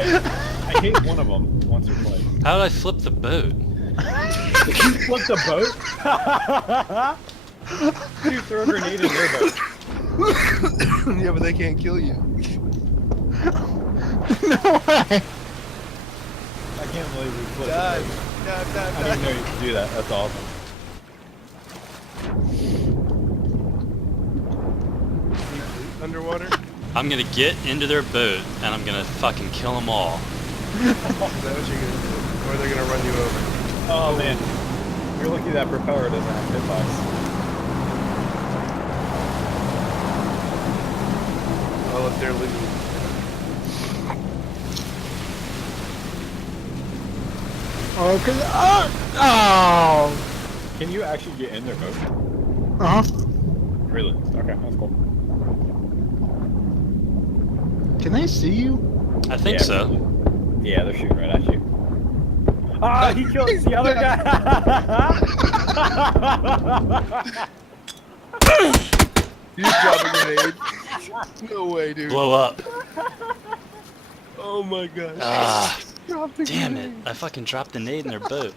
I hit one of them once or twice. How did I flip the boat? Did you flip the boat? You throw a grenade in their boat. Yeah, but they can't kill you. No way. I can't believe we flipped Die. the boat. Die, I die, didn't know die. you could do that. That's awesome. Underwater? I'm gonna get into their boat and I'm gonna fucking kill them all. Is that what you're gonna do? Or they're gonna run you over? Oh man. You're lucky that propeller doesn't have hitbox. Oh, if they're losing. Oh, cause oh. Can you actually get in their boat? Uh huh. Really? Okay, that's cool. Can they see you? I think Yeah, so. Yeah, they're shooting right at you. Ah, he killed the other guy! You just dropped a grenade. No way, dude. Blow up. Oh my gosh. Ah, Dropped a damn it. grenade. I fucking dropped the nade in their boat.